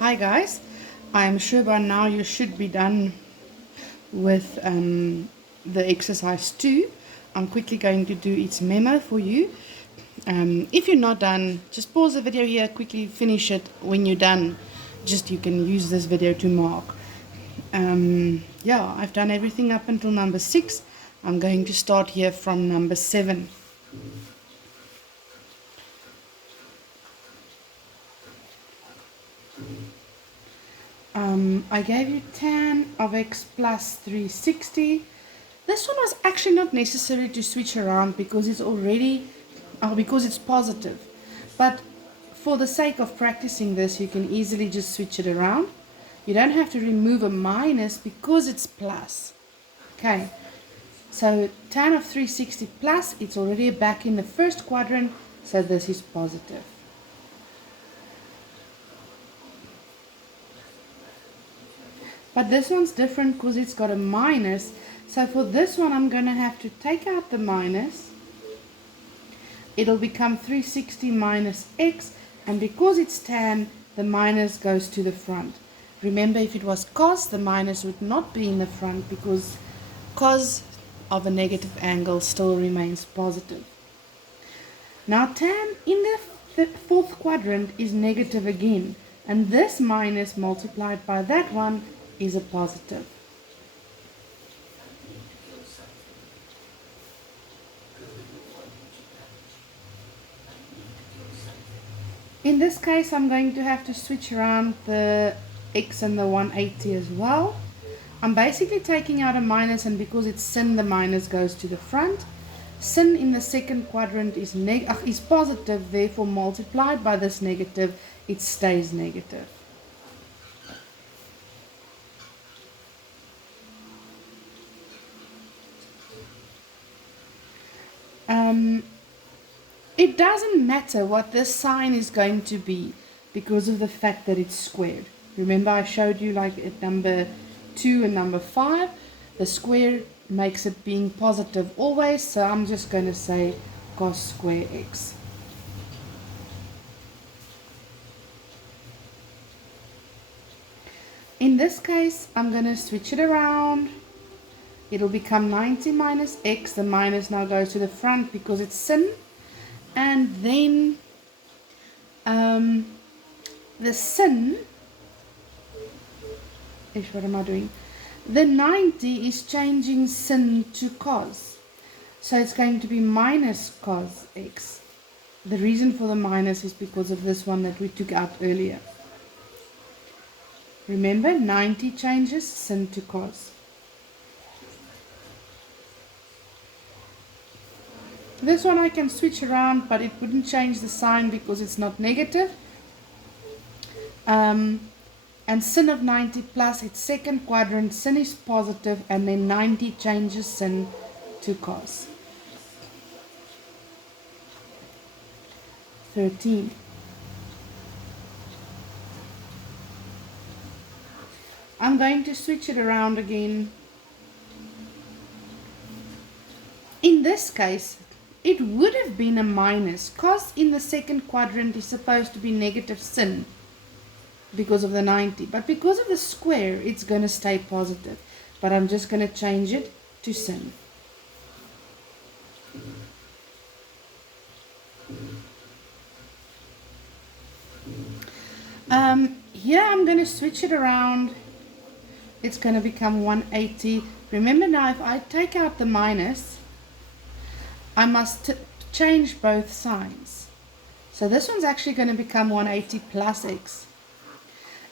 Hi guys, I'm sure by now you should be done with the exercise 2. I'm quickly going to do its memo for you. If you're not done, just pause the video here, quickly finish it. When you're done, just you can use this video to mark. Yeah, I've done everything up until number 6. I'm going to start here from number 7. I gave you tan of x plus 360. This one was actually not necessary to switch around because it's already, because it's positive. But for the sake of practicing this, you can easily just switch it around. You don't have to remove a minus because it's plus. Okay, so tan of 360 plus, it's already back in the first quadrant, so this is positive. But this one's different because it's got a minus. So for this one, I'm going to have to take out the minus. It'll become 360 minus x. And because it's tan, the minus goes to the front. Remember, if it was cos, the minus would not be in the front because cos of a negative angle still remains positive. Now tan in the fourth quadrant is negative again. And this minus multiplied by that one is a positive. In this case, I'm going to have to switch around the x and the 180 as well. I'm basically taking out a minus, and because it's sin, the minus goes to the front. Sin in the second quadrant is positive, therefore multiplied by this negative, it stays negative. It doesn't matter what this sign is going to be because of the fact that it's squared. Remember, I showed you like at number 2 and number 5, the square makes it being positive always, so I'm just going to say cos square x. In this case, I'm going to switch it around. It'll become 90 minus x. The minus now goes to the front because it's sin. And then the sin, what am I doing? The 90 is changing sin to cos. So it's going to be minus cos x. The reason for the minus is because of this one that we took out earlier. Remember, 90 changes sin to cos. This one I can switch around, but it wouldn't change the sign because it's not negative. And sin of 90 plus, its second quadrant, sin is positive, and then 90 changes sin to cos. 13. I'm going to switch it around again. In this case, it would have been a minus. Cos in the second quadrant is supposed to be negative sin because of the 90. But because of the square, it's going to stay positive. But I'm just going to change it to sin. Here I'm going to switch it around. It's going to become 180. Remember now, if I take out the minus, I must change both signs. So this one's actually going to become 180 plus x.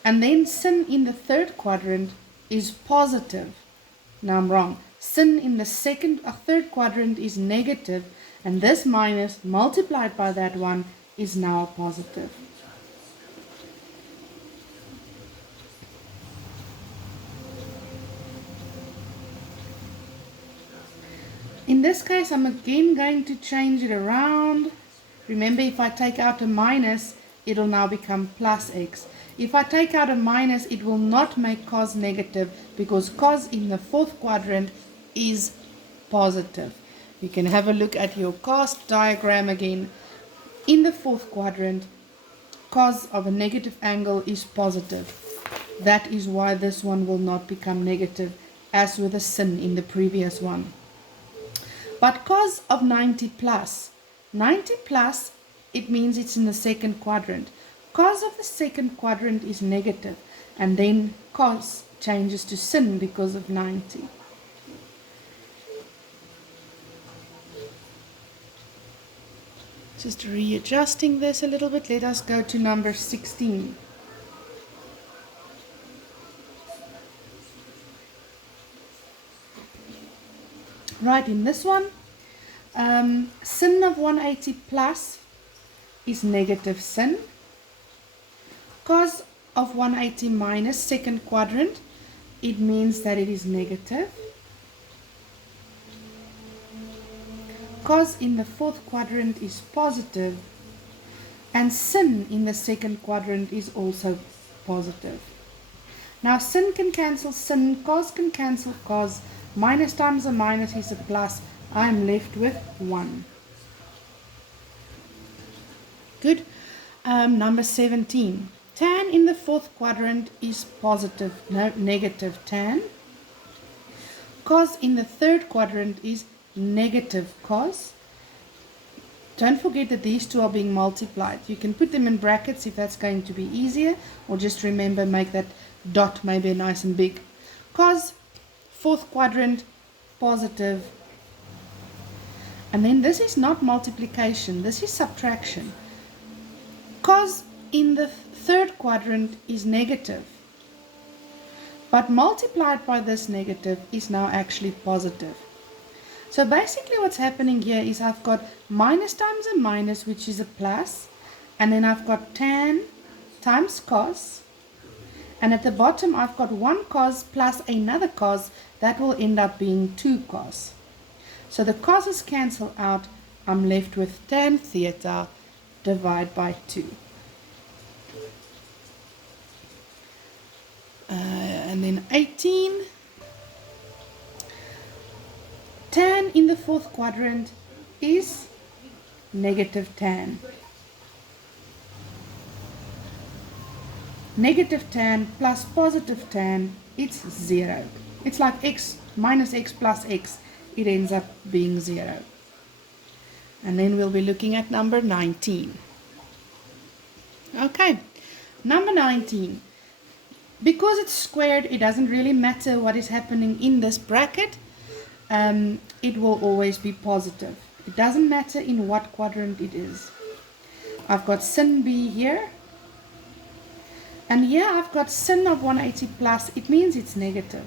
And then sin in the third quadrant is positive. Now I'm wrong. Sin in the third quadrant is negative, and this minus multiplied by that one is now positive. In this case, I'm again going to change it around. Remember, if I take out a minus, it'll now become plus x. If I take out a minus, it will not make cos negative because cos in the fourth quadrant is positive. You can have a look at your cast diagram again. In the fourth quadrant, cos of a negative angle is positive. That is why this one will not become negative, as with the sin in the previous one. But cos of 90 plus, it means it's in the second quadrant. Cos of the second quadrant is negative, and then cos changes to sin because of 90. Just readjusting this a little bit, let us go to number 16. Right, in this one, sin of 180 plus is negative sin. Cos of 180 minus, second quadrant, it means that it is negative. Cos in the fourth quadrant is positive, and sin in the second quadrant is also positive. Now sin can cancel sin, cos can cancel cos, minus times a minus is a plus. I am left with 1. Good. Number 17. Tan in the fourth quadrant is positive, no, negative tan. Cos in the third quadrant is negative cos. Don't forget that these two are being multiplied. You can put them in brackets if that's going to be easier, or just remember, make that dot maybe nice and big. Cos, fourth quadrant, positive. And then this is not multiplication, this is subtraction. Cos in the third quadrant is negative, but multiplied by this negative is now actually positive. So basically what's happening here is I've got minus times a minus, which is a plus, and then I've got tan times cos, and at the bottom I've got 1 cos plus another cos, that will end up being 2 cos. So the cos's cancel out, I'm left with tan theta divided by 2. And then 18. Tan in the fourth quadrant is negative tan. Negative tan plus positive tan, it's 0. It's like x minus x plus x. It ends up being 0. And then we'll be looking at number 19. Okay, number 19. Because it's squared, it doesn't really matter what is happening in this bracket. It will always be positive. It doesn't matter in what quadrant it is. I've got sin b here. And here I've got sin of 180 plus. It means it's negative.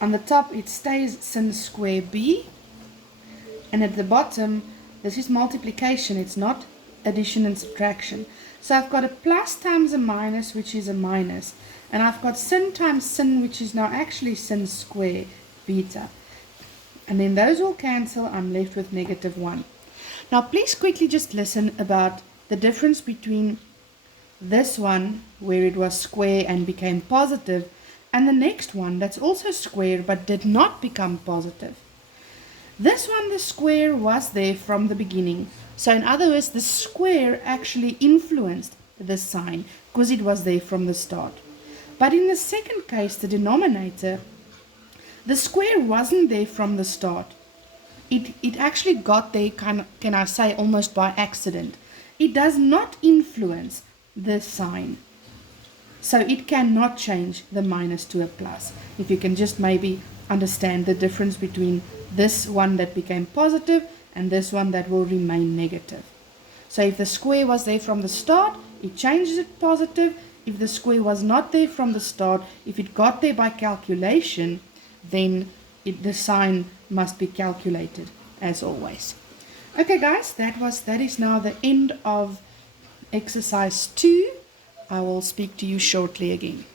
On the top it stays sin square b. And at the bottom, this is multiplication. It's not addition and subtraction. So I've got a plus times a minus, which is a minus. And I've got sin times sin, which is now actually sin square beta. And then those will cancel. I'm left with negative 1. Now please quickly just listen about the difference between this one, where it was square and became positive, and the next one that's also square but did not become positive. This one, the square was there from the beginning. So in other words, the square actually influenced the sign because it was there from the start. But in the second case, the denominator, the square wasn't there from the start. It actually got there, can I say, almost by accident. It does not influence the sign. So it cannot change the minus to a plus. If you can just maybe understand the difference between this one that became positive and this one that will remain negative. So if the square was there from the start, it changes it positive. If the square was not there from the start, if it got there by calculation, then the sign must be calculated as always. Okay guys, that is now the end of exercise 2. I will speak to you shortly again.